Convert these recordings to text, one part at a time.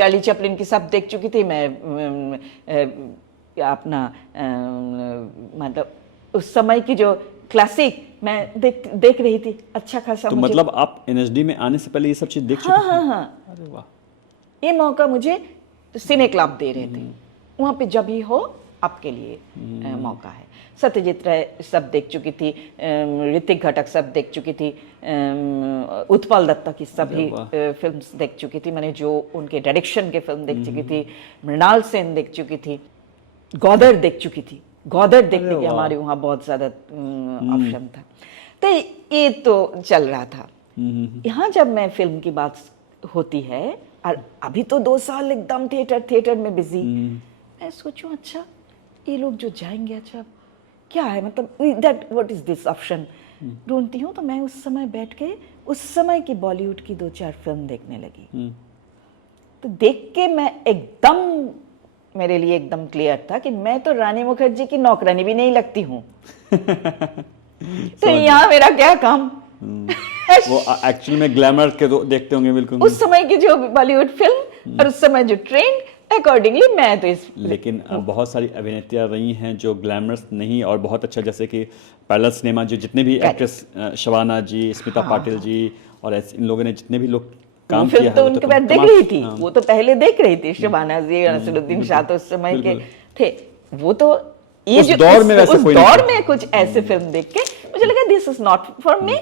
Charlie Chaplin की सब देख चुकी थी मैं। अपना मतलब उस समय की जो क्लासिक मैं देख रही थी, अच्छा खासा। तो मतलब आप एनएसडी में आने से पहले ये सब चीज देख चुके थे? हाँ। अरे वाह। ये मौका मुझे सिने क्लब दे रहे थे, वहाँ पे जब ही हो आपके लिए मौका है। सत्यजीत राय सब देख चुकी थी, ऋतिक घटक सब देख चुकी थी, उत्पल दत्ता की सभी फिल्म्स देख चुकी थी मैंने, जो उनके डायरेक्शन के फिल्म देख चुकी थी। मृणाल सेन देख चुकी थी, गौदर देख चुकी थी। गौदर देखने की हमारे वहाँ बहुत ज़्यादा ऑप्शन था। तो ये तो चल रहा था। यहाँ जब मैं फिल्म की बात होती है, और अभी तो 2 साल एकदम थिएटर में बिजी, मैं सोचूं अच्छा ये लोग जो जाएंगे, अच्छा क्या है, मतलब that what is this option ढूंढती हूँ। तो मैं उस समय बैठ के उस समय की बॉलीवुड की 2-4 फिल्म देखने लगी। तो देख के मैं एकदम, मेरे लिए एकदम क्लियर था कि मैं तो रानी मुखर्जी की नौकरानी भी नहीं लगती हूँ। तो यहाँ मेरा क्या काम। वो एक्चुअली में ग्लैमर के तो देखते होंगे बिल्कुल उस समय की जो बॉलीवुड फिल्म और उस समय जो ट्रेंड, अकॉर्डिंगली मैं तो इस। लेकिन बहुत सारी अभिनेत्रियां रही हैं जो ग्लैमरस नहीं, और बहुत अच्छा, जैसे कि पैरेलल सिनेमा जो जितने भी एक्ट्रेस, शबाना जी, स्मिता पाटिल जी, और ऐसे इन लोगों ने जितने भी लोग काम किया तो उनके बाद देख रही थी। वो तो पहले देख रही थी, शबाना जी, नसीरुद्दीन शाह तो उस समय के थे। वो तो ये जो उस दौर में कुछ ऐसे फिल्म देख के मुझे लगा this is not for me,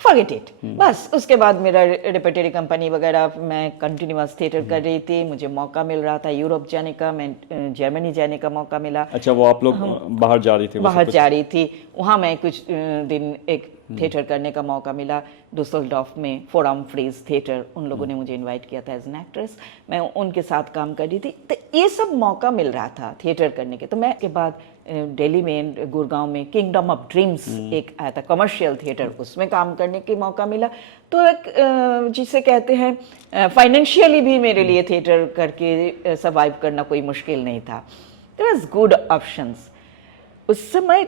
forget it. बस उसके बाद मेरा रेपर्टरी कंपनी वगैरह, मैं कंटिन्यूअस थिएटर कर रही थी, मुझे मौका मिल रहा था यूरोप जाने का, मैं जर्मनी जाने का मौका मिला। अच्छा, वो आप लोग बाहर जा रही थी? बाहर जा रही थी, वहाँ मैं कुछ दिन एक थिएटर करने का मौका मिला डुससेलडॉर्फ में, फोरम फ्रीज थिएटर। उन लोगों ने मुझे इनवाइट किया था एज एन एक्ट्रेस, मैं उनके साथ काम कर रही थी। तो ये सब मौका मिल रहा था थिएटर करने के। तो मैं के बाद दिल्ली में, गुड़गांव में किंगडम ऑफ ड्रीम्स एक आया था कमर्शियल थिएटर, उसमें काम करने के मौका मिला। तो एक जिसे कहते हैं फाइनेंशियली भी मेरे लिए थिएटर करके सर्वाइव करना कोई मुश्किल नहीं था। देयर वाज गुड ऑप्शंस उस समय।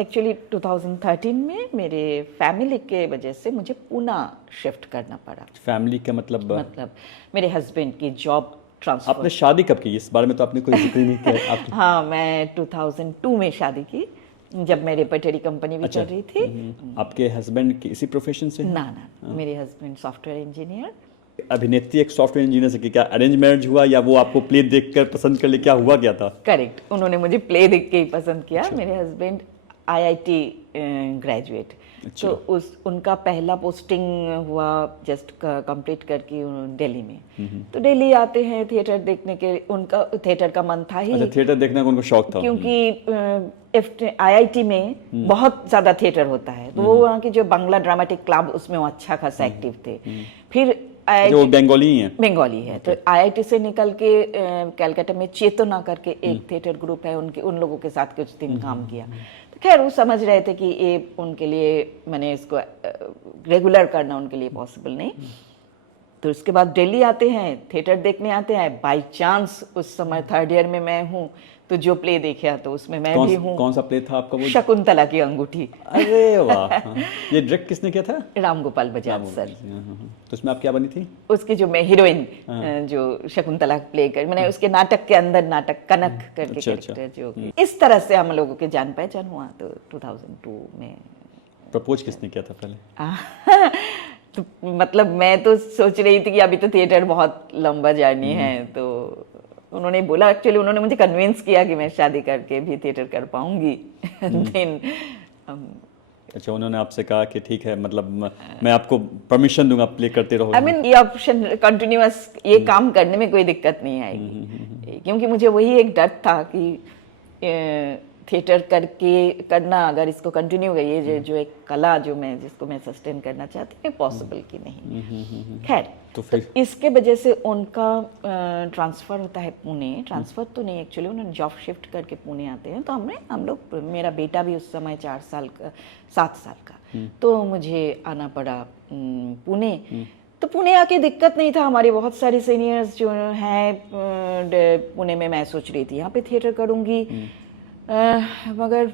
एक्चुअली 2013 में मेरे फैमिली के वजह से मुझे पुणे शिफ्ट करना पड़ा। फैमिली का मतलब मेरे हस्बैंड की जॉब ट्रांसफर। आपने शादी कब की? इस बारे में तो आपने कोई जिक्र नहीं किया आपने। हाँ, मैं 2002 में शादी की, जब मैं रेपर्टरी कंपनी भी कर रही थी। आपके हस्बैंड की इसी प्रोफेशन से? ना, मेरे हस्बैंड सॉफ्टवेयर इंजीनियर। अभिनेत्री एक सॉफ्टवेयर इंजीनियर से, क्या अरेंज मैरिज हुआ या वो आपको प्ले देखकर पसंद कर ले, क्या हुआ क्या था? करेक्ट, उन्होंने मुझे प्ले देख के ही पसंद किया। अच्छा। मेरे हस्बैंड IIT ग्रेजुएट। अच्छा। तो उनका पहला पोस्टिंग हुआ जस्ट कंप्लीट करके दिल्ली में। तो दिल्ली आते हैं थिएटर देखने के, उनका थिएटर का मन था ही। अच्छा, थिएटर देखने का उनको शौक था? क्योंकि IIT में बहुत ज़्यादा थिएटर होता है, तो वो वहाँ की जो बांग्ला ड्रामेटिक क्लब, उसमें वो अच्छा खासा एक्टिव थे। फिर जो बंगाली हैं? बंगाली है। तो IIT से निकल के कलकत्ता में चेतना करके एक थिएटर ग्रुप है, उन लोगों के साथ कुछ दिन काम किया। तो खैर वो समझ रहे थे कि ये उनके लिए, मैंने इसको रेगुलर करना उनके लिए पॉसिबल नहीं। तो उसके बाद दिल्ली आते हैं, थिएटर देखने आते हैं। बाय चांस उस समय 3rd ईयर में मैं हूँ, तो जो प्ले देखा तो उसमें मैं भी हूँ। कौन सा प्ले था आपका वो? शकुंतला की अंगूठी। अरे वाह। ये डायरेक्ट किसने किया था? राम गोपाल बजाज सर। तो उसमें आप क्या बनी थी? उसकी जो मैं हीरोइन, जो शकुंतला प्ले कर, मैंने उसके नाटक के अंदर नाटक कनक करके कैरेक्टर, जो इस तरह से हम लोगों के जान पहचान हुआ। तो 2002 में। प्रपोज किसने किया था पहले? तो मतलब मैं तो सोच रही थी कि अभी तो थिएटर बहुत लंबा जर्नी है, तो उन्होंने बोला, एक्चुअली उन्होंने मुझे कन्विंस किया कि मैं शादी करके भी थिएटर कर पाऊंगी। देन अच्छा, उन्होंने आपसे कहा कि ठीक है, मतलब मैं आपको परमिशन दूंगा, प्ले करते रहो। I mean, ये ऑप्शन कंटिन्यूअस ये काम करने में कोई दिक्कत नहीं आएगी, क्योंकि मुझे वही एक डर था कि थिएटर करना, अगर इसको कंटिन्यू करिए, जो एक कला जो मैं जिसको मैं सस्टेन करना चाहती हूँ, पॉसिबल की नहीं। खैर, तो फिर इसके वजह से उनका ट्रांसफ़र होता है पुणे। ट्रांसफ़र तो नहीं, एक्चुअली उन्होंने जॉब शिफ्ट करके पुणे आते हैं। तो हम लोग, मेरा बेटा भी उस समय 7 साल का, तो मुझे आना पड़ा पुणे। तो पुणे आके दिक्कत नहीं था, हमारे बहुत सारे सीनियर्स जो हैं पुणे में। मैं सोच रही थी यहाँ पे थिएटर करूँगी, मगर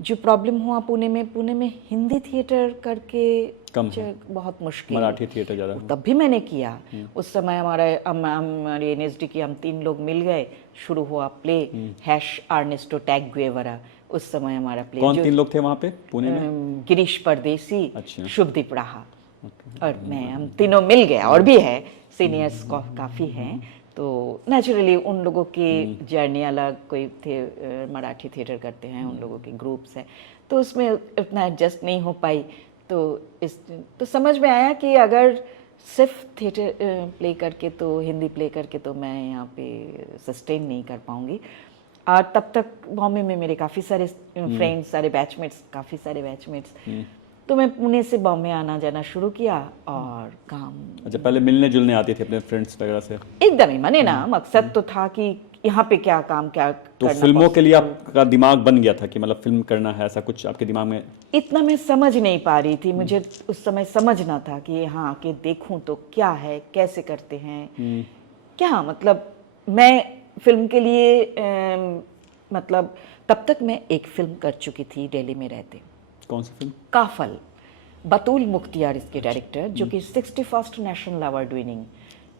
जो प्रॉब्लम हुआ पुणे में हिंदी थिएटर करके कम जो है। बहुत मुश्किल, मराठी थिएटर ज़्यादा। तब भी मैंने किया। उस समय हमारे एनएसडी की हम 3 लोग मिल गए, शुरू हुआ प्ले हैश आर्नेस्टो टैग गुएवरा। उस समय हमारा प्ले कौन 3 लोग थे वहाँ पे पुणे में? गिरीश परदेसी, अच्छा। शुभदीप राहा और मैं, हम तीनों मिल गए। और भी है सीनियर्स काफ़ी हैं, तो नेचुरली उन लोगों की जर्नी अलग, कोई थे मराठी थिएटर करते हैं, उन लोगों के ग्रुप्स हैं, तो उसमें इतना एडजस्ट नहीं हो पाई। तो समझ में आया कि अगर सिर्फ थिएटर प्ले करके तो, हिंदी प्ले करके तो मैं यहाँ पे सस्टेन नहीं कर पाऊँगी। और तब तक बॉम्बे में मेरे काफ़ी सारे फ्रेंड्स, काफ़ी सारे बैचमेट्स, तो मैं पुणे से बॉम्बे आना जाना शुरू किया और काम। अच्छा, पहले मिलने जुलने आती थी अपने फ्रेंड्स वगैरह से? एकदम ही मने ना, मकसद तो था कि यहाँ पे क्या तो फिल्मों के लिए आपका दिमाग बन गया था कि मतलब फिल्म करना है, ऐसा कुछ आपके दिमाग में? इतना मैं समझ नहीं पा रही थी, मुझे उस समय समझना था कि यहाँ आके देखूं तो क्या है, कैसे करते हैं, क्या मतलब। मैं फिल्म के लिए मतलब तब तक मैं एक फिल्म कर चुकी थी दिल्ली में रहते। कौन सी फिल्म? काफल, बतूल मुख्तियार इसके डायरेक्टर, जो कि 61st नेशनल अवार्ड विनिंग,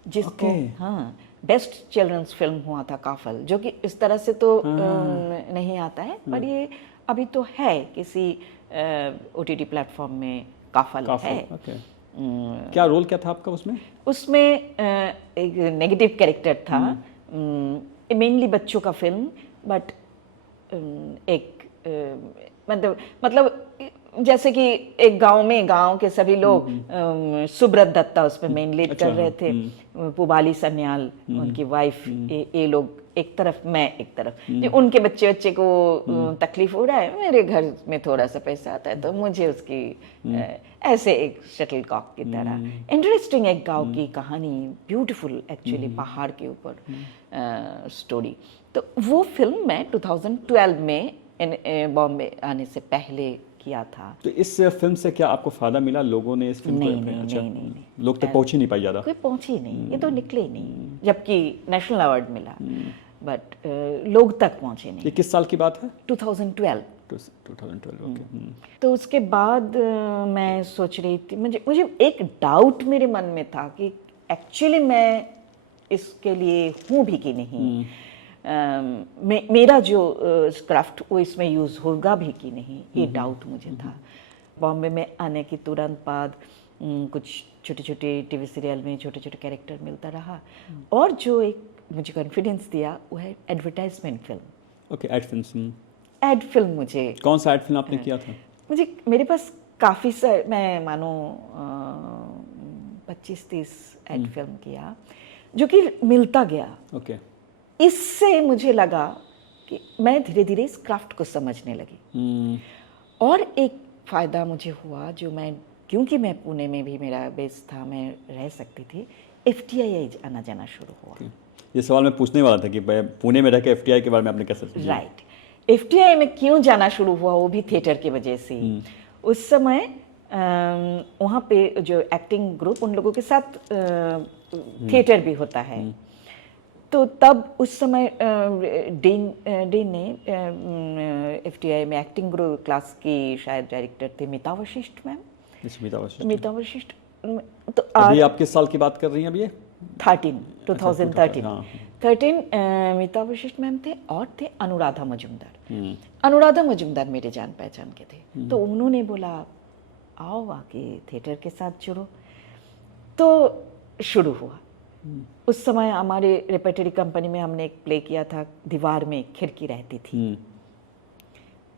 जिसको हाँ बेस्ट चिल्ड्रंस फिल्म हुआ था काफल, जो कि इस तरह से तो नहीं आता है, पर ये अभी तो है किसी OTT प्लेटफॉर्म में काफल है। क्या रोल क्या था आपका उसमें? उसमें एक नेगेटिव कैरेक्टर था, मेनली बच्चों का फिल्म, बट एक मतलब जैसे कि एक गांव के सभी लोग, सुब्रत दत्ता उसमें मेन लीड कर रहे थे, पुबाली सन्याल उनकी वाइफ, ये लोग एक तरफ, मैं एक तरफ। उनके बच्चे को तकलीफ हो रहा है, मेरे घर में थोड़ा सा पैसा आता है तो मुझे उसकी ऐसे एक शटल कॉक की तरह इंटरेस्टिंग एक गांव की कहानी, ब्यूटीफुल एक्चुअली, पहाड़ के ऊपर स्टोरी। तो वो फिल्म मैं 2012 में बॉम्बे आने से पहले किया था। तो इस फिल्म से क्या आपको फायदा मिला? लोगों ने इस फिल्म को नहीं, लोग तक पहुंच ही नहीं पाई ज़्यादा? कोई पहुंच ही नहीं, ये तो निकले ही नहीं, जबकि नेशनल अवार्ड मिला, बट लोग तक पहुंचे नहीं। ये किस साल की बात है? 2012। 2012, ओके। तो उसके बाद मैं सोच रही थी, मुझे एक डाउट मेरे मन में था कि एक्चुअली मैं इसके लिए हूँ भी कि नहीं, मेरा जो क्राफ्ट वो इसमें यूज़ होगा भी कि नहीं, ये डाउट मुझे था। बॉम्बे में आने के तुरंत बाद कुछ छोटे छोटे टीवी सीरियल में छोटे छोटे कैरेक्टर मिलता रहा, और जो एक मुझे कॉन्फिडेंस दिया वो है advertisement film. Okay, ad film. Ad film मुझे, कौन सा एड फिल्म आपने किया था? मेरे पास काफ़ी सारे, मैं मानो 25-30 एड फिल्म किया, जो कि मिलता गया। ओके। इससे मुझे लगा कि मैं धीरे धीरे इस क्राफ्ट को समझने लगी। और एक फ़ायदा मुझे हुआ, जो मैं, क्योंकि मैं पुणे में भी मेरा बेस था, मैं रह सकती थी, FTI आना जाना शुरू हुआ। ये सवाल मैं पूछने वाला था कि पुणे में रह के FTI के बारे में आपने कैसे सोचा? राइट, FTI में क्यों जाना शुरू हुआ, वो भी थिएटर की वजह से। उस समय वहाँ पे जो एक्टिंग ग्रुप, उन लोगों के साथ थिएटर भी होता है, तो तब उस समय डीन ने FTI में एक्टिंग क्लास की शायद डायरेक्टर थे मीता वशिष्ठ मैम। मीता वशिष्ठ तो अभी आप किस साल की बात कर रही हैं? अभी ये 2013 मीता वशिष्ठ मैम थे, और थे अनुराधा मजुमदार। अनुराधा मजुमदार मेरे जान पहचान के थे, तो उन्होंने बोला आओ आके थिएटर के साथ जुड़ो, तो शुरू हुआ। उस समय हमारे रेपर्टरी कंपनी में हमने एक प्ले किया था, दीवार में खिड़की रहती थी।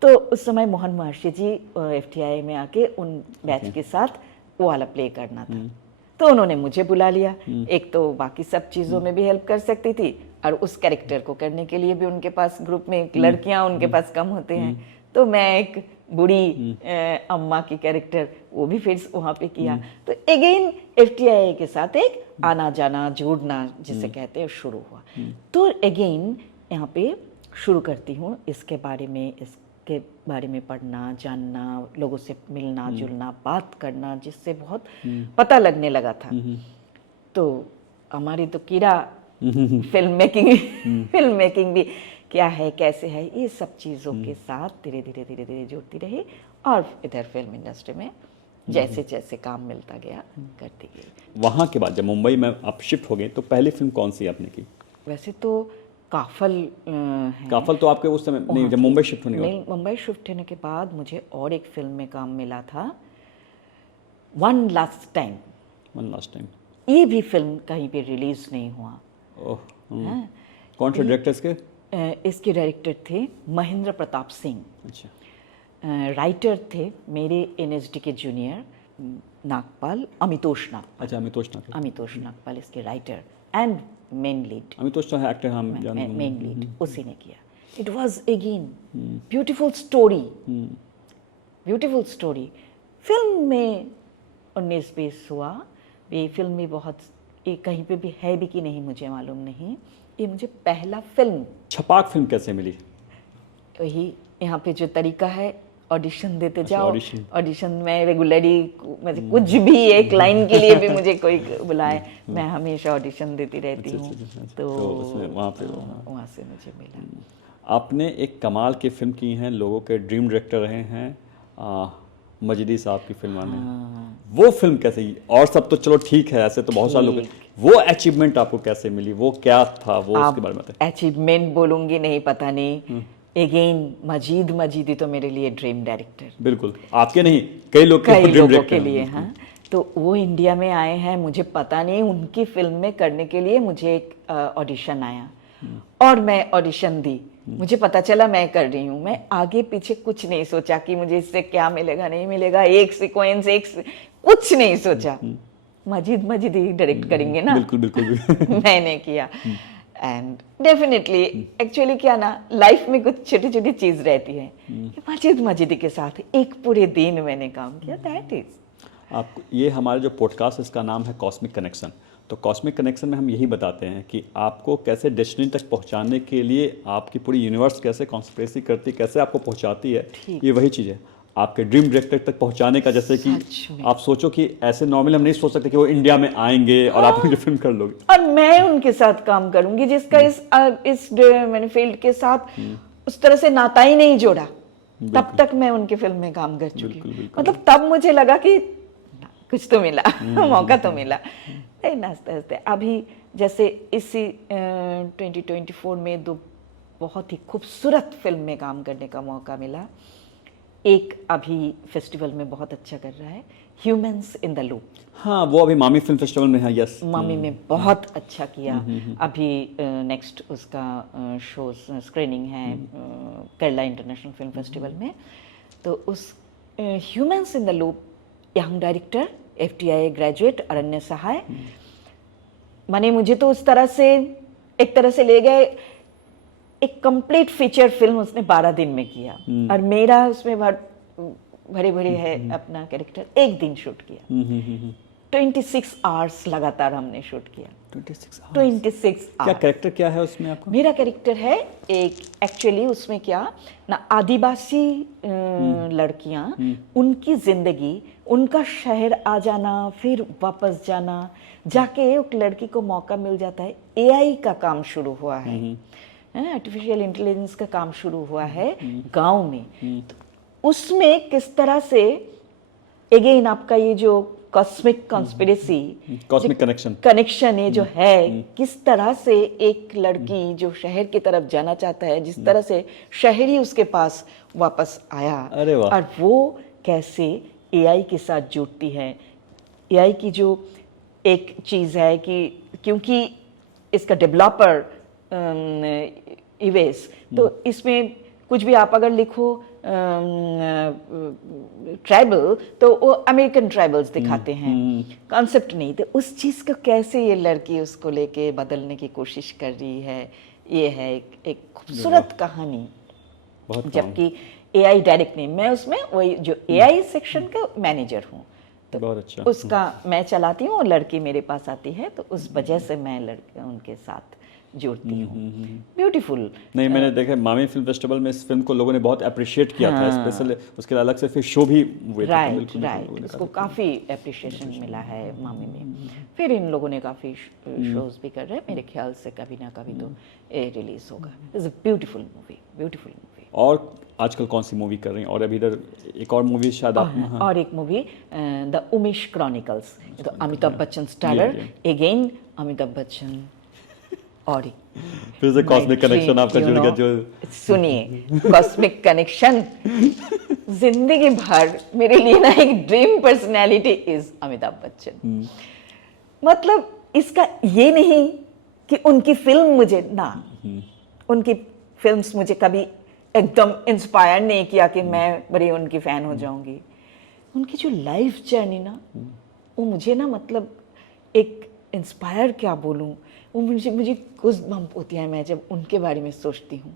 तो उस समय मोहन महर्षि जी FTI में आके उन बैच के साथ वो वाला प्ले करना था, तो उन्होंने मुझे बुला लिया। एक तो बाकी सब चीज़ों में भी हेल्प कर सकती थी, और उस कैरेक्टर को करने के लिए भी उनके पास ग्रुप में लड़कियां उनके पास कम होते हैं, तो मैं एक बूढ़ी अम्मा की कैरेक्टर वो भी फिर वहाँ पे किया। तो अगेन FTI के साथ एक आना जाना, जोड़ना जिसे कहते हैं, शुरू हुआ। तो अगेन यहाँ पे शुरू करती हूँ इसके बारे में पढ़ना, जानना, लोगों से मिलना जुलना, बात करना, जिससे बहुत पता लगने लगा था। तो हमारी तो कीड़ा फिल्म मेकिंग भी, क्या है कैसे है, ये सब चीज़ों के साथ धीरे धीरे जुड़ती रही और इधर फिल्म इंडस्ट्री में जैसे जैसे काम मिलता गया करती गई। वहाँ के बाद जब मुंबई में आप शिफ्ट हो गए तो पहली फिल्म कौन सी आपने की? वैसे तो काफल है। काफल तो आपके उस समय नहीं, जब मुंबई शिफ्ट होने के नहीं, मुंबई शिफ्ट होने के बाद मुझे और एक फिल्म में काम मिला था, one last time. One last time, ये भी फिल्म कहीं पे रिलीज नहीं हुआ। ओह, हाँ। कौन से डायरेक्टर इसके? इसके डायरेक्टर थे महेंद्र प्रताप सिंह। अच्छा, राइटर थे मेरे एनएसडी के जूनियर नागपाल, अमितोष नागपाल। अच्छा, अमितोष नागपाल इसके writer and main lead. Amitosh तो है एक्टर, हम जानते हैं। मेन लीड उसी ने किया। It was again beautiful story, beautiful story. Film में 19-20 हुआ, ये फिल्म भी बहुत, ये कहीं पे भी है भी कि नहीं मुझे मालूम नहीं। ये मुझे पहला फिल्म। छपाक फिल्म कैसे मिली? वही यहाँ पे जो तरीका है, ऑडिशन देते अच्छा, जाओ। audition। ऑडिशन में रेगुलरली मुझे कुछ भी एक लाइन के लिए भी मुझे कोई बुलाए, मैं हमेशा ऑडिशन देती रहती हूँ। तो उसमें वहाँ पे वहाँ से मुझे मिला। आपने एक कमाल की फिल्म की हैं, लोगों के ड्रीम डायरेक्टर रहे हैं, मजिदी साहब की फिल्म आने। वो फिल्म कैसे, और सब तो चलो ठीक है, ऐसे तो बहुत सारे लोग, वो अचीवमेंट आपको कैसे मिली, वो क्या था, वो उसके बारे में बताएं। अचीवमेंट बोलूंगी नहीं, पता नहीं। अगेन मजीदी तो मेरे लिए ड्रीम डायरेक्टर। बिल्कुल, आपके नहीं, कई लोग कई लोगों के लिए। हाँ, तो वो इंडिया में आए हैं, मुझे पता नहीं, उनकी फिल्म में करने के लिए मुझे एक ऑडिशन आया और मैं ऑडिशन दी। मुझे पता चला मैं कर रही हूँ, मैं आगे पीछे कुछ नहीं सोचा कि मुझे इससे क्या मिलेगा नहीं मिलेगा, एक सीक्वेंस कुछ नहीं सोचा। मजीदी डायरेक्ट करेंगे ना। बिल्कुल बिल्कुल मैंने किया एंड डेफिनेटली एक्चुअली क्या ना, लाइफ में कुछ छोटी छोटी चीज रहती है। मजीदी के साथ एक पूरे दिन मैंने काम किया, दैट इज। आपको ये हमारे जो पॉडकास्ट, इसका नाम है कॉस्मिक कनेक्शन। तो कॉस्मिक कनेक्शन में हम यही बताते हैं कि आपको कैसे डेस्टिनी तक पहुंचाने के लिए आपकी पूरी यूनिवर्स कैसे कॉन्स्पिरेसी करती, कैसे आपको पहुंचाती है, ये वही चीज़ है आपके ड्रीम डायरेक्टर तक पहुंचाने का। जैसे कि आप सोचो कि ऐसे नॉर्मली हम नहीं सोच सकते कि वो इंडिया में आएंगे और आप मुझे फिल्म कर लोगे, और मैं उनके साथ काम करूंगी जिसका इस मैंने फील्ड के साथ उस तरह से नाता ही नहीं जोड़ा। तब तक मैं उनकी फिल्म में काम कर चुकी, मतलब तब मुझे लगा कि कुछ तो मिला, मौका तो मिला। नाचते हंसते अभी जैसे इसी 2024 में 2 बहुत ही खूबसूरत फिल्म में काम करने का मौका मिला। एक अभी फेस्टिवल में बहुत अच्छा कर रहा है, ह्यूमंस इन द लूप। हाँ, वो अभी मामी फिल्म फेस्टिवल में है। यस, मामी में बहुत अच्छा किया। अभी नेक्स्ट उसका शो स्क्रीनिंग है केरला इंटरनेशनल फिल्म फेस्टिवल में। तो उस humans in the loop, young director, FTI graduate Aranya Sahay, माने मुझे तो उस तरह से एक तरह से ले गए, एक कंप्लीट फीचर फिल्म उसने 12 दिन में किया और मेरा उसमें भरे भरे है अपना कैरेक्टर, एक दिन शूट किया। 26 आवर्स लगातार हमने शूट किया। 26 क्या कैरेक्टर क्या है उसमें आपका? मेरा कैरेक्टर है एक, एक्चुअली उसमें क्या ना, आदिवासी लड़कियां, उनकी जिंदगी, उनका शहर आ जाना, फिर वापस जाना, जाके एक लड़की को मौका मिल जाता है, AI का काम शुरू हुआ है, आर्टिफिशियल इंटेलिजेंस का काम शुरू हुआ है गांव में। तो उसमें किस तरह से अगेन आपका ये जो कॉस्मिक कॉन्स्पिरेसी, कॉस्मिक कनेक्शन ये जो है, किस तरह से एक लड़की जो शहर की तरफ जाना चाहता है, जिस तरह से शहरी उसके पास वापस आया, अरे वाह, और वो कैसे AI के साथ जुड़ती है। AI की जो एक चीज़ है कि क्योंकि इसका डेवलपर इवेस, तो इसमें कुछ भी आप अगर लिखो ट्राइबल, तो वो अमेरिकन ट्राइबल्स दिखाते हैं, कॉन्सेप्ट नहीं। तो उस चीज़ को कैसे ये लड़की उसको लेके बदलने की कोशिश कर रही है, ये है एक खूबसूरत कहानी। जबकि AI डायरेक्ट नहीं, मैं उसमें वही जो AI सेक्शन का मैनेजर हूँ, तो बहुत अच्छा, उसका मैं चलाती हूँ और लड़की मेरे पास आती है, तो उस वजह से मैं उनके साथ जोड़ती हूँ। ब्यूटीफुल। नहीं, मैंने देखा मामी फिल्म फेस्टिवल में इस फिल्म को लोगों ने बहुत अप्रिशिएट किया था, स्पेशल उसके लिए अलग से फिर शो भी हुए थे। तो राइट बिल्कुल राइट, लोगों ने उसको कहा काफ़ी अप्रिशिएशन मिला है मामी में। फिर इन लोगों ने काफ़ी शोज भी कर रहे हैं, मेरे ख्याल से कभी ना कभी तो ये रिलीज होगा। It's a beautiful movie, beautiful movie. और आजकल कौन सी मूवी कर रही हैं? और अभी इधर एक और मूवी शायद आप, हाँ, और एक मूवी द उमेश क्रॉनिकल्स, तो अमिताभ बच्चन स्टारर, जी। अगेन अमिताभ बच्चन और फिर से कॉस्मिक कनेक्शन आपका जुड़ गया जो। सुनिए, कॉस्मिक कनेक्शन जिंदगी भर मेरे लिए ना एक dream personality is Amitabh Bachchan. मतलब इसका ये नहीं कि उनकी फिल्म मुझे ना, उनकी फिल्म्स मुझे कभी एकदम इंस्पायर नहीं किया कि मैं बड़ी उनकी फैन हो जाऊंगी। उनकी जो लाइफ जर्नी ना, वो मुझे ना मतलब एक इंस्पायर क्या बोलूं, वो मुझे गूज़बम्प होती है मैं जब उनके बारे में सोचती हूँ।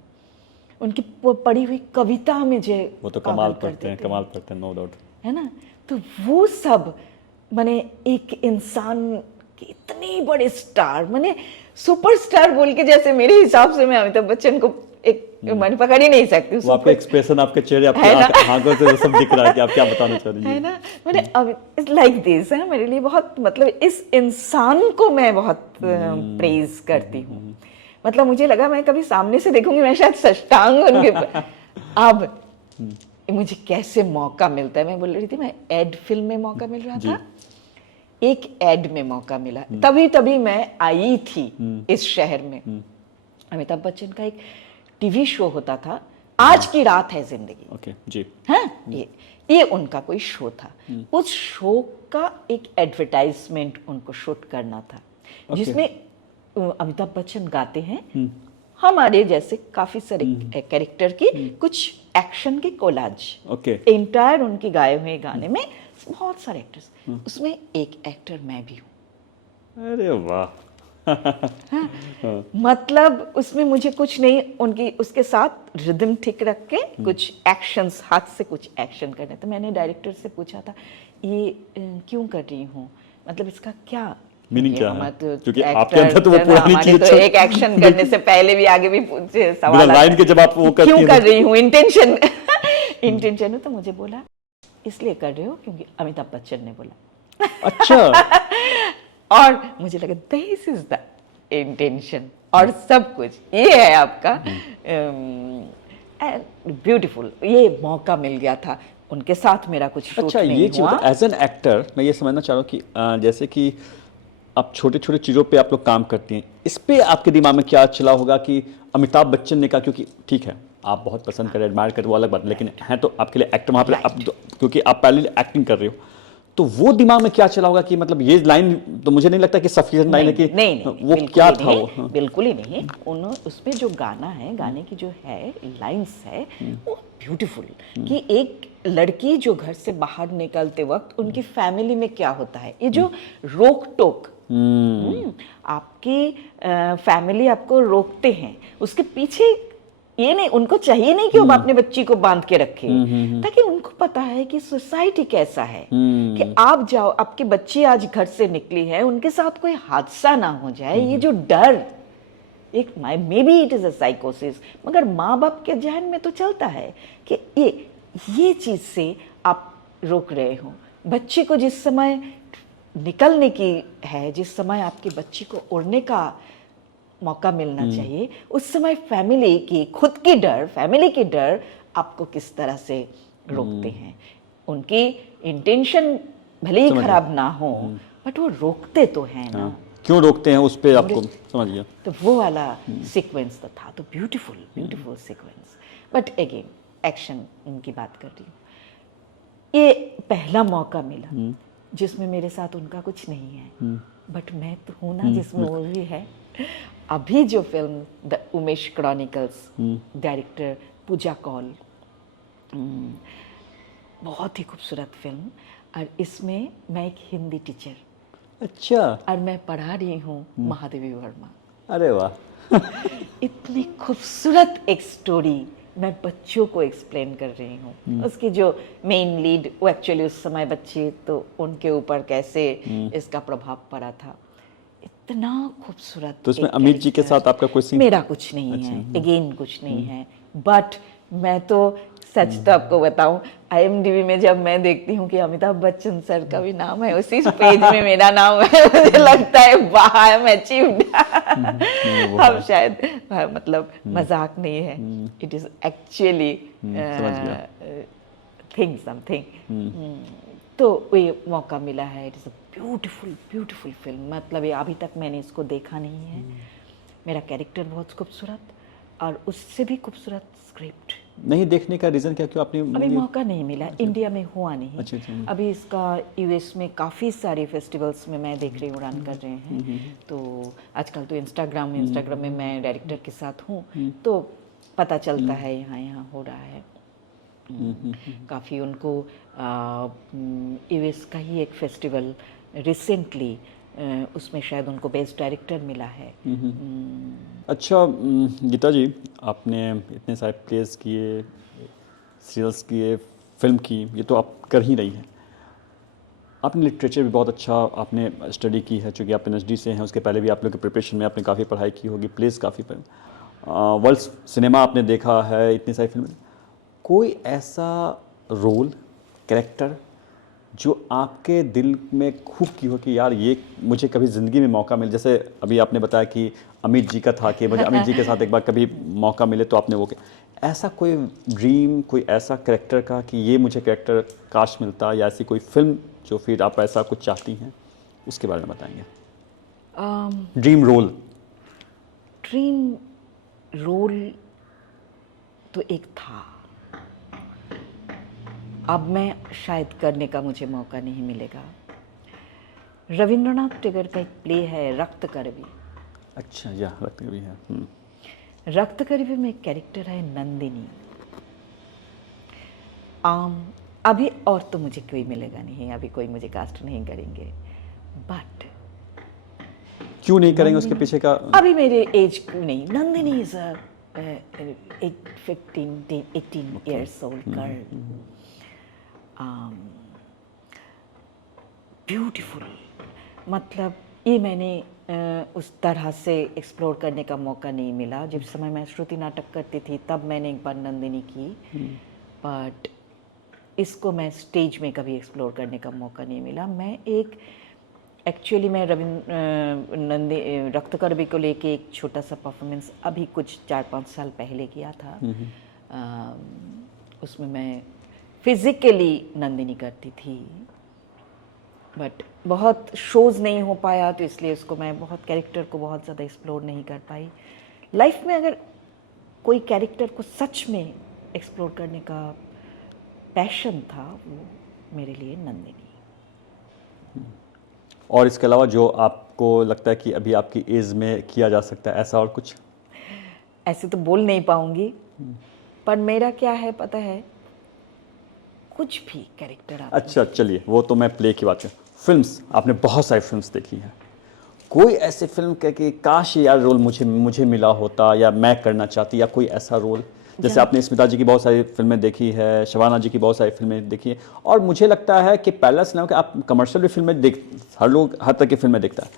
उनकी पढ़ी हुई कविता मुझे वो तो कमाल पढ़ते हैं, नो डाउट, है ना। तो वो सब मैंने एक इंसान के इतने बड़े स्टार, मैंने सुपरस्टार बोल के, जैसे मेरे हिसाब से मैं अमिताभ बच्चन को एक मैंने पकड़ ही नहीं सकती। वो आपके एक्सप्रेशन, आपके चेहरे, आपके आंखों से वो सब दिख रहा है कि आप क्या बताना चाह रही हैं, है ना। मैंने अब इट्स लाइक दिस है मेरे लिए बहुत, मतलब इस इंसान को मैं बहुत प्रेज करती हूँ। मतलब मुझे लगा मैं कभी सामने से देखूंगी मैं शायद साष्टांग उनके अब मुझे कैसे मौका मिलता है। मैं बोल रही थी, मैं एड फिल्म में मौका मिल रहा था, एक एड में मौका मिला, तभी मैं आई थी इस शहर में। अमिताभ बच्चन का एक टीवी शो होता था, आज की रात है जिंदगी। ओके जी, हाँ, ये उनका कोई शो था। उस शो का एक एडवर्टाइजमेंट उनको शूट करना था, जिसमें अमिताभ बच्चन गाते हैं हमारे जैसे काफी सारे कैरेक्टर की कुछ एक्शन के कोलाज। ओके, इंटायर उनके गाए हुए गाने में बहुत सारे एक्टर्स, उसमें एक एक्टर मैं भी हूँ। अरे वाह। मतलब उसमें मुझे कुछ नहीं, उनकी उसके साथ रिदम ठीक रख के कुछ एक्शंस, हाथ से कुछ एक्शन करने। तो मैंने डायरेक्टर से पूछा था, ये क्यों कर रही हूँ, मतलब इसका क्या मीनिंग क्या है? तो क्योंकि आपके अंदर तो वो पुरानी चीज, तो एक एक्शन करने से पहले भी आगे भी पूछे सवाल लाइन के जब आप वो करती क्यों कर रही हूँ, इंटेंशन इंटेंशन। तो मुझे बोला इसलिए कर रहे हो क्योंकि अमिताभ बच्चन ने बोला। अच्छा। और मुझे लगा दिस इज द इंटेंशन, और सब कुछ ये है आपका। ब्यूटीफुल, ये मौका मिल गया था, उनके साथ मेरा कुछ शूट अच्छा, नहीं ये चीज हुआ। एज एन एक्टर मैं ये समझना चाह रहा हूँ कि जैसे कि आप छोटे छोटे चीज़ों पे आप लोग काम करती हैं, इस पे आपके दिमाग में क्या चला होगा कि अमिताभ बच्चन ने कहा, क्योंकि ठीक है आप बहुत पसंद करें, एडमायर करें, वो अलग बात, लेकिन है तो आपके लिए एक्टर वहाँ पे क्योंकि आप पहले एक्टिंग कर रहे हो, तो वो दिमाग में क्या चला होगा कि मतलब ये लाइन तो मुझे नहीं लगता कि सफिशिएंट लाइन है कि नहीं, वो क्या था वो। हाँ। बिल्कुल ही नहीं। उसमें जो गाना है, गाने की जो है लाइंस है वो ब्यूटीफुल, कि एक लड़की जो घर से बाहर निकलते वक्त उनकी फैमिली में क्या होता है, ये जो रोक टोक, आपकी फैमिली आपको रोकते हैं, उसके पीछे ये नहीं, उनको चाहिए नहीं कि वो अपने बच्ची को बांध के रखे, ताकि उनको पता है कि सोसाइटी कैसा है, कि आप जाओ, आपकी बच्ची आज घर से निकली है, उनके साथ कोई हादसा ना हो जाए। ये जो डर, एक maybe it is a साइकोसिस, मगर माँ बाप के जहन में तो चलता है कि ये चीज से आप रोक रहे हो बच्ची को। जिस समय निकलने की है, जिस समय आपकी बच्ची को उड़ने का मौका मिलना चाहिए, उस समय फैमिली की खुद की डर, फैमिली की डर आपको किस तरह से रोकते हैं। उनकी इंटेंशन भले ही खराब ना हो, बट वो रोकते तो हैं ना। क्यों रोकते हैं, उस पे आपको समझ गया। तो वो वाला सीक्वेंस तो था, तो beautiful beautiful sequence. But again action की बात कर रही हूँ, ये पहला मौका मिला जिसमें मेरे साथ उनका कुछ नहीं है, बट मैं तो हूं ना जिसमें वो भी है। अभी जो film the Umesh chronicles, director Pooja Kaul, बहुत ही खूबसूरत फिल्म, और इसमें मैं एक हिंदी टीचर, अच्छा, और मैं पढ़ा रही हूँ महादेवी वर्मा। अरे वाह। इतनी खूबसूरत एक स्टोरी मैं बच्चों को एक्सप्लेन कर रही हूँ। उसकी जो मेन लीड, वो एक्चुअली उस समय बच्चे, तो उनके ऊपर कैसे इसका प्रभाव पड़ा था। इतना खूबसूरत। तो इसमें एक अमित जी के character। साथ आपका कोई सीन? मेरा कुछ नहीं है, अगेन कुछ नहीं है, बट मैं तो सच तो आपको बताऊं, IMDb में जब मैं देखती हूँ कि अमिताभ बच्चन सर का भी नाम है उसी पेज में मेरा नाम है, मुझे लगता है वाह आई एम अचीव्ड। वो अब है। शायद मतलब मजाक नहीं है, इट इज एक्चुअली समझ गया। Thing something. तो ये मौका मिला है, it is a beautiful beautiful film. मतलब ये अभी तक मैंने इसको देखा नहीं है। मेरा कैरेक्टर बहुत खूबसूरत और उससे भी खूबसूरत स्क्रिप्ट। नहीं देखने का रीज़न क्या, क्यों आपने अभी मौका नहीं मिला, इंडिया में हुआ नहीं। अच्छा, अच्छा। अभी इसका US में काफ़ी सारे फेस्टिवल्स में मैं देख रही हूँ रन कर रहे हैं। तो आजकल तो इंस्टाग्राम में मैं डायरेक्टर के साथ हूँ, तो पता चलता है यहाँ यहाँ हो रहा है। काफ़ी उनको US का ही एक फेस्टिवल रिसेंटली, उसमें शायद उनको बेस्ट डायरेक्टर मिला है। अच्छा गीता जी, आपने इतने सारे प्लेस किए, सीरियल्स किए, फिल्म की, ये तो आप कर ही रही हैं। आपने लिटरेचर भी बहुत अच्छा आपने स्टडी की है, चूँकि आप NSD से हैं, उसके पहले भी आप लोग की प्रिपरेशन में आपने काफ़ी पढ़ाई की होगी, प्लेस काफ़ी वर्ल्ड सिनेमा आपने देखा है, इतनी सारी फिल्में। कोई ऐसा रोल, कैरेक्टर जो आपके दिल में खूब की हो कि यार ये मुझे कभी ज़िंदगी में मौका मिले, जैसे अभी आपने बताया कि अमित जी का था कि मुझे अमित जी के साथ एक बार कभी मौका मिले तो आपने वो किया। ऐसा कोई ड्रीम, कोई ऐसा कैरेक्टर का कि ये मुझे कैरेक्टर काश मिलता, या ऐसी कोई फिल्म जो फिर आप ऐसा कुछ चाहती हैं, उसके बारे में बताएंगे? Dream role. ड्रीम रोल तो एक था, अब मैं शायद करने का मुझे मौका नहीं मिलेगा। रविंद्रनाथ टैगोर का एक प्ले है रक्त करवी। अच्छा, या रक्त भी है। रक्त करवी में एक कैरेक्टर है नंदिनी। अभी और तो मुझे कोई मिलेगा नहीं, अभी कोई मुझे कास्ट नहीं करेंगे, बट क्यों नहीं करेंगे उसके पीछे का? अभी मेरे एज नहीं। Nandini is 18 years old girl, beautiful. मतलब ये मैंने उस तरह से एक्सप्लोर करने का मौका नहीं मिला। जिस समय मैं श्रुति नाटक करती थी तब मैंने एक बार नंदिनी की, बट इसको मैं स्टेज में कभी एक्सप्लोर करने का मौका नहीं मिला। मैं एक्चुअली मैं रक्त करवी को लेके एक छोटा सा परफॉर्मेंस अभी कुछ 4-5 साल पहले किया था। उसमें मैं फिजिकली नंदिनी करती थी, बट बहुत शोज़ नहीं हो पाया, तो इसलिए उसको मैं बहुत कैरेक्टर को बहुत ज़्यादा एक्सप्लोर नहीं कर पाई। लाइफ में अगर कोई कैरेक्टर को सच में एक्सप्लोर करने का पैशन था, वो मेरे लिए नंदिनी। और इसके अलावा जो आपको लगता है कि अभी आपकी एज में किया जा सकता है, ऐसा और कुछ? ऐसे तो बोल नहीं पाऊंगी, पर मेरा क्या है पता है, कुछ भी कैरेक्टर आप। अच्छा चलिए, वो तो मैं प्ले की बात करूँ। फिल्म्स, आपने बहुत सारी फिल्म्स देखी हैं, कोई ऐसी फिल्म कह कि काश यार रोल मुझे मिला होता, या मैं करना चाहती, या कोई ऐसा रोल? जैसे आपने स्मिता जी की बहुत सारी फिल्में देखी है, शबाना जी की बहुत सारी फिल्में देखी है, और मुझे लगता है कि पहला सिनेमा कि आप कमर्शियल भी फिल्में हर लोग हर तरह की फिल्में देखता है,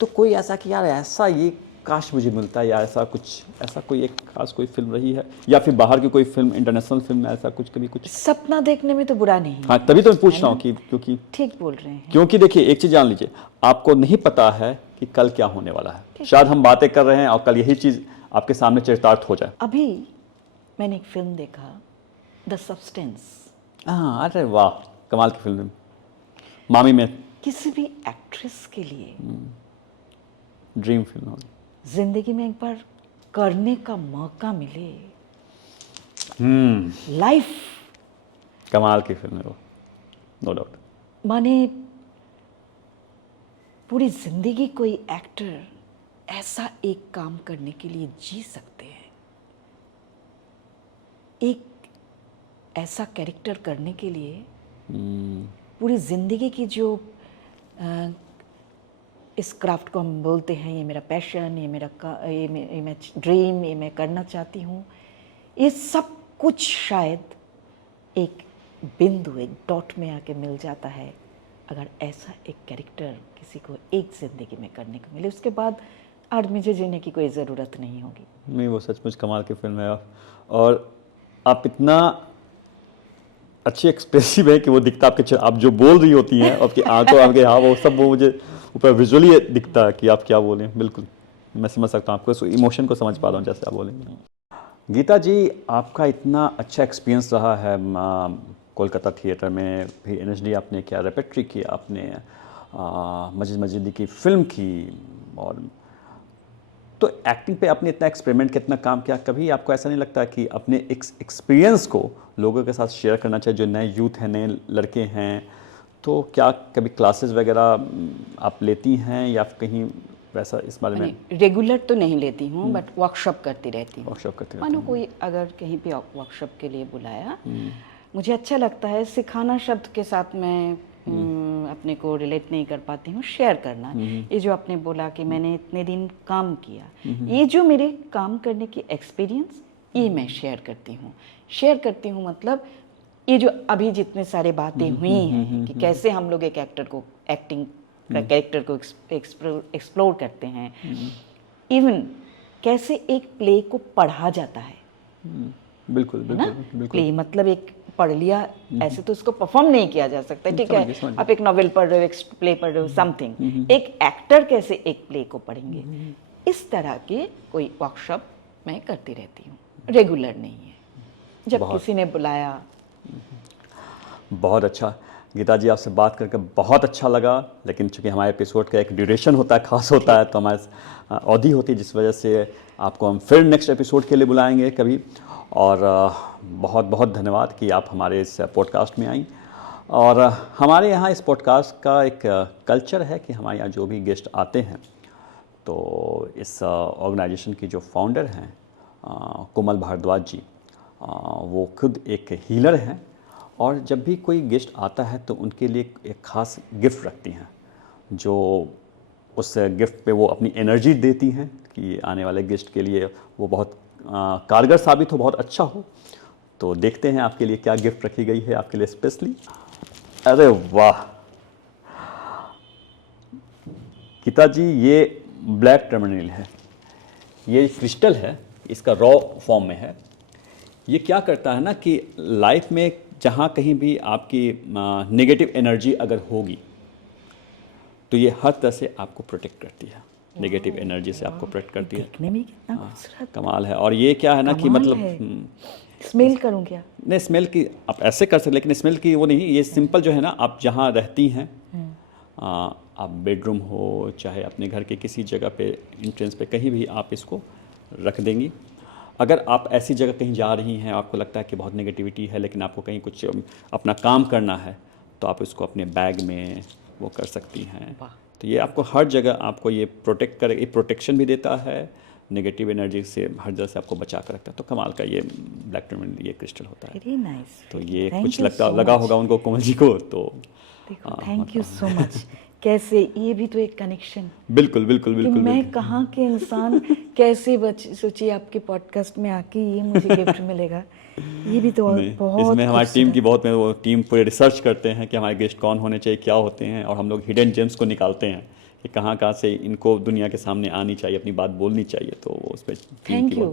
तो कोई ऐसा कि यार ऐसा ये काश मुझे मिलता है, या ऐसा कुछ, ऐसा कोई एक खास कोई फिल्म रही है, या फिर बाहर की कोई फिल्म, इंटरनेशनल फिल्म में ऐसा कुछ कभी कुछ? सपना देखने में तो बुरा नहीं। हाँ, तभी तो मैं पूछ रहा हूँ कि क्योंकि ठीक बोल रहे हैं। क्योंकि देखिए एक चीज़ जान लीजिए, आपको नहीं पता है कि कल क्या होने वाला है। शायद हम बातें कर रहे हैं और कल यही चीज़ आपके सामने चरितार्थ हो जाए। अभी मैंने एक फिल्म देखा, द सब्सटेंस। हाँ, अरे वाह, कमाल की फिल्म। मामी में किसी भी एक्ट्रेस के लिए ड्रीम फिल्म होगी। जिंदगी में एक बार करने का मौका मिले, लाइफ कमाल की फिल्म है वो, नो डाउट। माने पूरी जिंदगी कोई एक्टर ऐसा एक काम करने के लिए जी सकते हैं, एक ऐसा कैरेक्टर करने के लिए पूरी जिंदगी की जो इस क्राफ्ट को हम बोलते हैं, ये मेरा पैशन, ये मैं ड्रीम, ये मैं करना चाहती हूँ, ये सब कुछ शायद एक बिंदु, एक डॉट में आके मिल जाता है अगर ऐसा एक कैरेक्टर किसी को एक ज़िंदगी में करने को मिले, उसके बाद और मुझे जीने की कोई ज़रूरत नहीं होगी। नहीं, वो सचमुच कमाल की फिल्म है। और आप इतना अच्छी एक्सप्रेसिव है कि वो दिखता आपके आप जो बोल रही होती हैं, आपकी आंखों, आपके हाँ, वो सब वो मुझे ऊपर विजुअली दिखता है कि आप क्या बोलें। बिल्कुल मैं समझ सकता हूँ, आपको इमोशन को समझ पा रहा हूँ जैसे आप बोलेंगे। गीता जी, आपका इतना अच्छा एक्सपीरियंस रहा है कोलकाता थिएटर में, फिर NSD आपने किया, रेपेट्री किया आपने, मजिद मजिदी की फिल्म की, और तो एक्टिंग पे आपने इतना एक्सपेरिमेंट कितना काम किया, कभी आपको ऐसा नहीं लगता कि अपने एक्सपीरियंस को लोगों के साथ शेयर करना चाहिए, जो नए यूथ हैं, नए लड़के हैं? तो क्या कभी क्लासेस वगैरह आप लेती हैं या कहीं वैसा इस बारे में? रेगुलर तो नहीं लेती हूँ, बट वर्कशॉप करती रहती हूँ। वर्कशॉप करती मानो कोई अगर कहीं पे वर्कशॉप के लिए बुलाया, मुझे अच्छा लगता है। सिखाना शब्द के साथ मैं अपने को रिलेट नहीं कर पाती हूँ, शेयर करना। ये जो आपने बोला कि मैंने इतने दिन काम किया, ये जो मेरे काम करने की एक्सपीरियंस, ये मैं शेयर करती हूँ। शेयर करती हूँ मतलब ये जो अभी जितने सारे बातें हुई हैं कि कैसे हम लोग एक एक्टर को, एक्टिंग का कैरेक्टर को एक्सप्लोर करते हैं, इवन कैसे एक प्ले को पढ़ा जाता है। बिल्कुल है ना? बिल्कुल बिल्कुल। प्ले मतलब एक पढ़ लिया, ऐसे तो उसको परफॉर्म नहीं किया जा सकता। ठीक है, आप एक नॉवेल पढ़ रहे हो, एक प्ले पढ़ रहे हो, समथिंग, एक एक्टर कैसे एक प्ले को पढ़ेंगे, इस तरह के कोई वर्कशॉप मैं करती रहती हूँ। रेगुलर नहीं है, जब किसी ने बुलाया। बहुत अच्छा गीता जी, आपसे बात करके बहुत अच्छा लगा, लेकिन चूंकि हमारे एपिसोड का एक ड्यूरेशन होता है, खास होता है, तो हमारे अवधि होती है, जिस वजह से आपको हम फिर नेक्स्ट एपिसोड के लिए बुलाएंगे कभी। और बहुत बहुत धन्यवाद कि आप हमारे इस पॉडकास्ट में आई। और हमारे यहाँ इस पॉडकास्ट का एक कल्चर है कि हमारे यहाँ जो भी गेस्ट आते हैं, तो इस ऑर्गेनाइजेशन की जो फाउंडर हैं कोमल भारद्वाज जी, वो खुद एक हीलर हैं, और जब भी कोई गेस्ट आता है तो उनके लिए एक ख़ास गिफ्ट रखती हैं, जो उस गिफ्ट पे वो अपनी एनर्जी देती हैं कि आने वाले गेस्ट के लिए वो बहुत कारगर साबित हो, बहुत अच्छा हो। तो देखते हैं आपके लिए क्या गिफ्ट रखी गई है आपके लिए स्पेशली। अरे वाह गीता जी, ये ब्लैक टर्मोनिल है, ये क्रिस्टल है, इसका रॉ फॉर्म में है। ये क्या करता है ना कि लाइफ में जहाँ कहीं भी आपकी नेगेटिव एनर्जी अगर होगी, तो ये हर तरह से आपको प्रोटेक्ट करती है, नेगेटिव एनर्जी से आपको प्रोटेक्ट करती है। देखने में कितना खूबसूरत, कमाल है। और ये क्या है ना कि मतलब स्मेल करूँ क्या? नहीं, स्मेल की आप ऐसे कर सकते, लेकिन स्मेल की वो नहीं, ये सिंपल जो है ना, आप जहाँ रहती हैं, आप बेडरूम हो चाहे अपने घर के किसी जगह पे, एंट्रेंस पे, कहीं भी आप इसको रख देंगी। अगर आप ऐसी जगह कहीं जा रही हैं, आपको लगता है कि बहुत नेगेटिविटी है, लेकिन आपको कहीं कुछ अपना काम करना है, तो आप इसको अपने बैग में वो कर सकती हैं। तो ये आपको हर जगह आपको ये प्रोटेक्ट करे, ये प्रोटेक्शन भी देता है, नेगेटिव एनर्जी से हर जगह से आपको बचा कर रखता है। तो कमाल का ये ब्लैक टर्मोनिल ये क्रिस्टल होता है। Very nice. तो ये कुछ लगा होगा उनको, कोमल जी को। तो थैंक यू सो मच। कैसे, ये भी तो एक कनेक्शन। बिल्कुल बिल्कुल बिल्कुल। मैं कहाँ के इंसान कैसे सोचिए आपके पॉडकास्ट में आके ये मुझे गिफ्ट मिलेगा, ये भी तो बहुत। इसमें हमारी टीम की बहुत, वो टीम पूरे रिसर्च करते हैं कि हमारे गेस्ट कौन होने चाहिए, क्या होते हैं, और हम लोग हिडन जेम्स को निकालते हैं कि कहाँ से इनको दुनिया के सामने आनी चाहिए, अपनी बात बोलनी चाहिए। तो वो उस पर थैंक यू,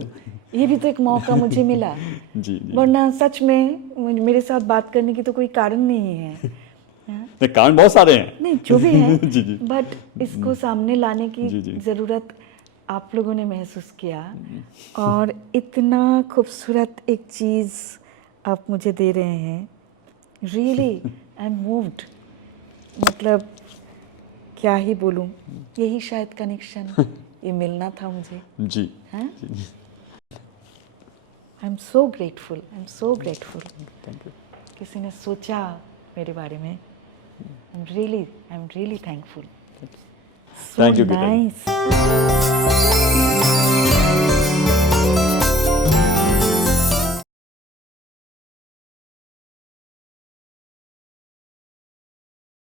ये भी तो एक मौका मुझे मिला। जी, वरना सच में मेरे साथ बात करने की तो कोई कारण नहीं है। कारण बहुत सारे हैं, नहीं जो भी है, जी जी, बट इसको सामने लाने की ज़रूरत आप लोगों ने महसूस किया, और इतना खूबसूरत एक चीज़ आप मुझे दे रहे हैं। रियली आई एम मूव्ड, मतलब क्या ही बोलूं, यही शायद कनेक्शन, ये मिलना था मुझे। जी हाँ, I am so grateful, I am so grateful. Thank you. किसी ने सोचा मेरे बारे में। I am really thankful. Thank you. So nice.